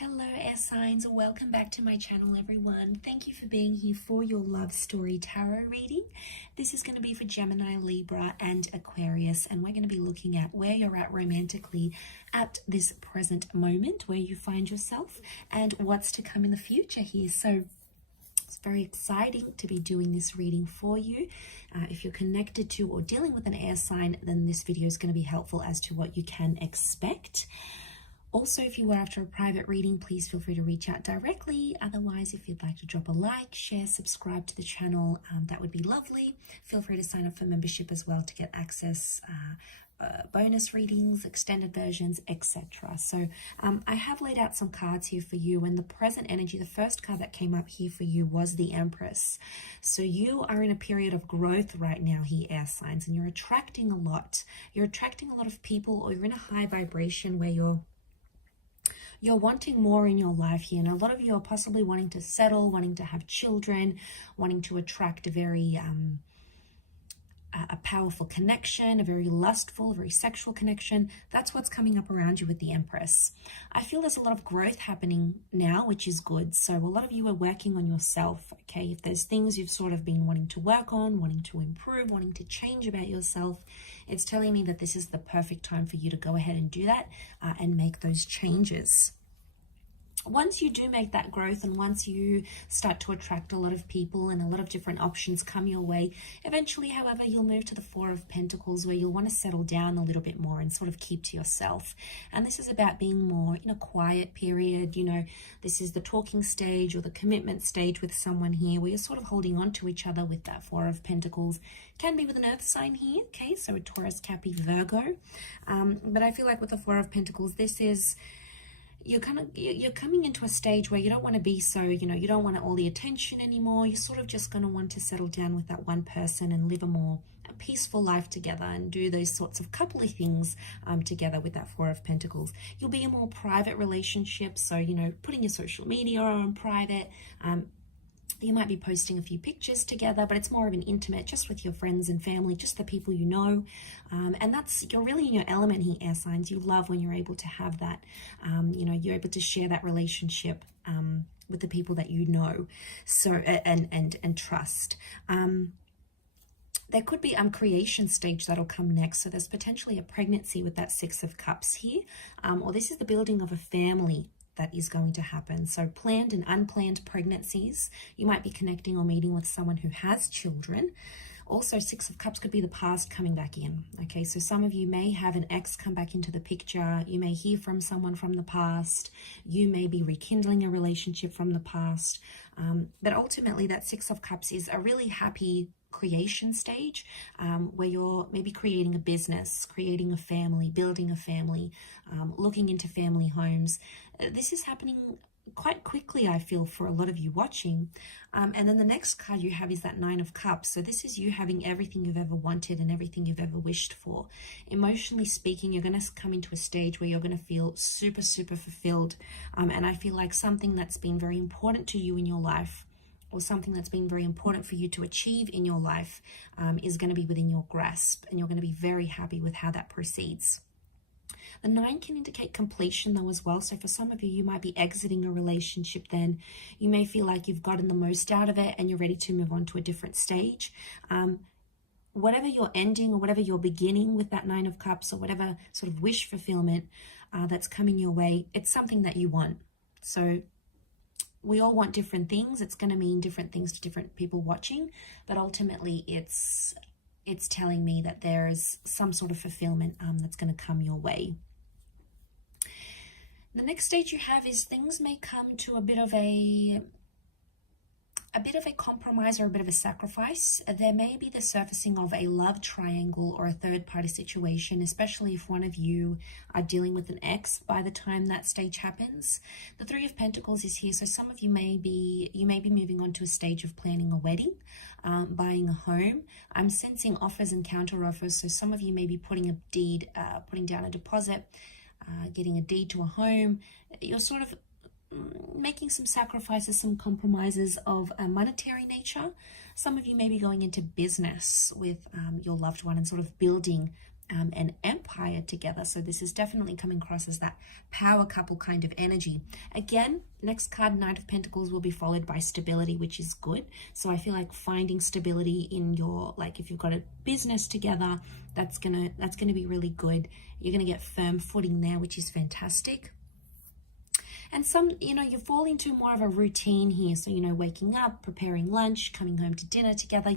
Hello air signs, welcome back to my channel everyone. Thank you for being here for your love story tarot reading. This is going to be for Gemini, Libra and Aquarius, and we're going to be looking at where you're at romantically at this present moment, where you find yourself and what's to come in the future here. So it's very exciting to be doing this reading for you. If you're connected to or dealing with an air sign, then this video is going to be helpful as to what you can expect. Also, if you are after a private reading, please feel free to reach out directly. Otherwise, if you'd like to drop a like, share, subscribe to the channel, that would be lovely. Feel free to sign up for membership as well to get access, bonus readings, extended versions, etc. So I have laid out some cards here for you, and the present energy, the first card that came up here for you was the Empress. So you are in a period of growth right now here, air signs, and you're attracting a lot. You're attracting a lot of people, or you're in a high vibration where you're wanting more in your life here, and a lot of you are possibly wanting to settle, wanting to have children, wanting to attract a very a powerful connection, a very lustful, very sexual connection. That's what's coming up around you with the Empress. I feel there's a lot of growth happening now, which is good. So a lot of you are working on yourself, okay? If there's things you've sort of been wanting to work on, wanting to improve, wanting to change about yourself, it's telling me that this is the perfect time for you to go ahead and do that and make those changes. Once you do make that growth, and once you start to attract a lot of people and a lot of different options come your way, eventually, however, you'll move to the Four of Pentacles, where you'll want to settle down a little bit more and sort of keep to yourself. And this is about being more in a quiet period. You know, this is the talking stage or the commitment stage with someone here, where you're sort of holding on to each other with that Four of Pentacles. Can be with an earth sign here, okay, so a Taurus, Capricorn, Virgo. But I feel like with the Four of Pentacles, this is, you're coming into a stage where you don't want to be so, you don't want all the attention anymore. You're sort of just going to want to settle down with that one person and live a peaceful life together and do those sorts of coupley things together with that Four of Pentacles. You'll be in more private relationships, so, putting your social media on private. You might be posting a few pictures together, but it's more of an intimate, just with your friends and family, just the people you know. And you're really in your element here, air signs. You love when you're able to have that, you're able to share that relationship with the people that you know, so and trust. There could be creation stage that'll come next. So there's potentially a pregnancy with that Six of Cups here, or this is the building of a family that is going to happen. So planned and unplanned pregnancies. You might be connecting or meeting with someone who has children. Also, Six of Cups could be the past coming back in. Okay, so some of you may have an ex come back into the picture. You may hear from someone from the past. You may be rekindling a relationship from the past. But ultimately, that Six of Cups is a really happy creation stage, where you're maybe creating a business, creating a family, building a family, looking into family homes. This is happening quite quickly, I feel, for a lot of you watching. And then the next card you have is that Nine of Cups. So this is you having everything you've ever wanted and everything you've ever wished for. Emotionally speaking, you're going to come into a stage where you're going to feel super, super fulfilled. And I feel like something that's been very important to you in your life, or something that's been very important for you to achieve in your life, is going to be within your grasp, and you're going to be very happy with how that proceeds. The 9 can indicate completion though as well. So for some of you, you might be exiting a relationship then. You may feel like you've gotten the most out of it and you're ready to move on to a different stage. Whatever you're ending or whatever you're beginning with that Nine of Cups, or whatever sort of wish fulfillment that's coming your way, it's something that you want. So we all want different things. It's going to mean different things to different people watching, but ultimately it's telling me that there is some sort of fulfillment that's going to come your way. The next stage you have is things may come to a bit of a compromise or a bit of a sacrifice. There may be the surfacing of a love triangle or a third-party situation, especially if one of you are dealing with an ex by the time that stage happens. The Three of Pentacles is here, so some of you may be moving on to a stage of planning a wedding, buying a home. I'm sensing offers and counter offers, so some of you may be putting down a deposit, getting a deed to a home. You're sort of making some sacrifices, some compromises of a monetary nature. Some of you may be going into business with your loved one and sort of building an empire together. So this is definitely coming across as that power couple kind of energy. Again, next card, Knight of Pentacles, will be followed by stability, which is good. So I feel like finding stability in your, like if you've got a business together, that's gonna be really good. You're gonna get firm footing there, which is fantastic. And some, you fall into more of a routine here. So, waking up, preparing lunch, coming home to dinner together,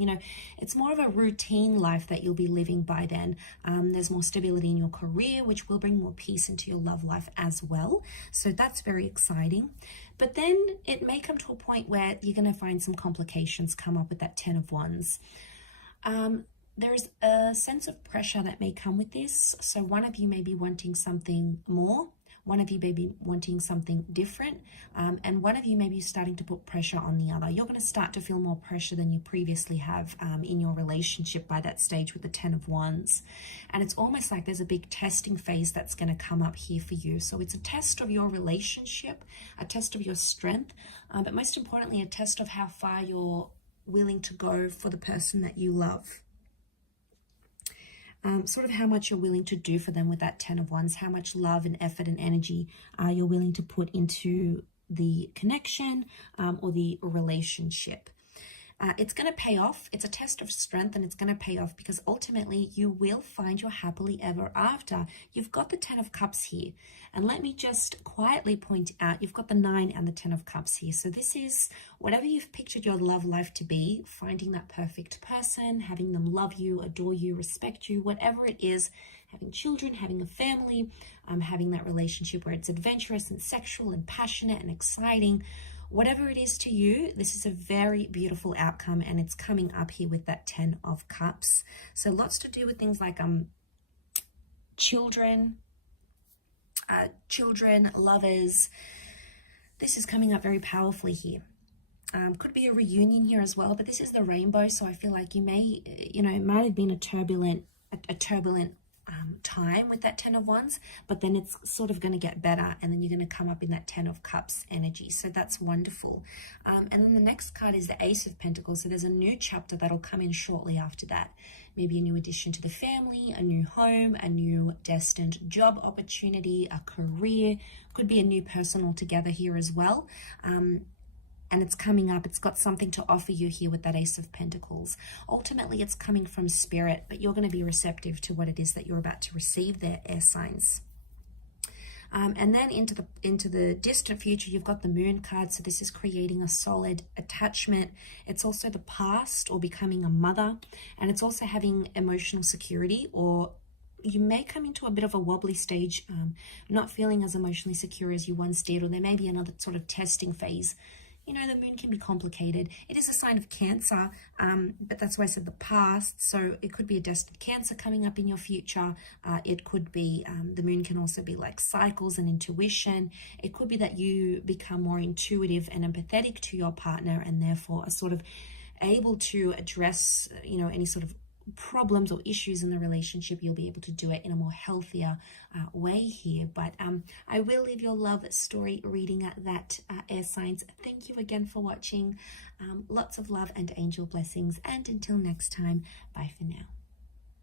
it's more of a routine life that you'll be living by then. There's more stability in your career, which will bring more peace into your love life as well. So that's very exciting. But then it may come to a point where you're going to find some complications come up with that 10 of Wands. There's a sense of pressure that may come with this. So one of you may be wanting something more. One of you may be wanting something different, and one of you may be starting to put pressure on the other. You're going to start to feel more pressure than you previously have in your relationship by that stage with the 10 of Wands. And it's almost like there's a big testing phase that's going to come up here for you. So it's a test of your relationship, a test of your strength, but most importantly, a test of how far you're willing to go for the person that you love. Sort of how much you're willing to do for them with that 10 of Wands, how much love and effort and energy you're willing to put into the connection or the relationship. It's going to pay off. It's a test of strength, and it's going to pay off because ultimately you will find your happily ever after. You've got the 10 of Cups here. And let me just quietly point out, you've got the 9 and the 10 of Cups here. So this is whatever you've pictured your love life to be, finding that perfect person, having them love you, adore you, respect you, whatever it is, having children, having a family, having that relationship where it's adventurous and sexual and passionate and exciting. Whatever it is to you, this is a very beautiful outcome, and it's coming up here with that 10 of Cups. So lots to do with things like children, lovers. This is coming up very powerfully here. Could be a reunion here as well, but this is the rainbow, so I feel like you may, it might have been a turbulent time with that 10 of Wands, but then it's sort of going to get better, and then you're going to come up in that 10 of Cups energy. So that's wonderful. And then the next card is the Ace of Pentacles. So there's a new chapter that'll come in shortly after that. Maybe a new addition to the family, a new home, a new destined job opportunity, a career. Could be a new person altogether here as well. And it's coming up. It's got something to offer you here with that Ace of Pentacles. Ultimately, it's coming from spirit, but you're going to be receptive to what it is that you're about to receive there, air signs. And then into the distant future, you've got the Moon card. So this is creating a solid attachment. It's also the past or becoming a mother. And it's also having emotional security, or you may come into a bit of a wobbly stage, not feeling as emotionally secure as you once did, or there may be another sort of testing phase. The moon can be complicated. It is a sign of Cancer, but that's why I said the past. So it could be a destined Cancer coming up in your future. It could be, the moon can also be like cycles and intuition. It could be that you become more intuitive and empathetic to your partner, and therefore are sort of able to address, any sort of problems or issues in the relationship. You'll be able to do it in a more healthier way here. But I will leave your love story reading at that, air signs. Thank you again for watching. Lots of love and angel blessings, and until next time, bye for now.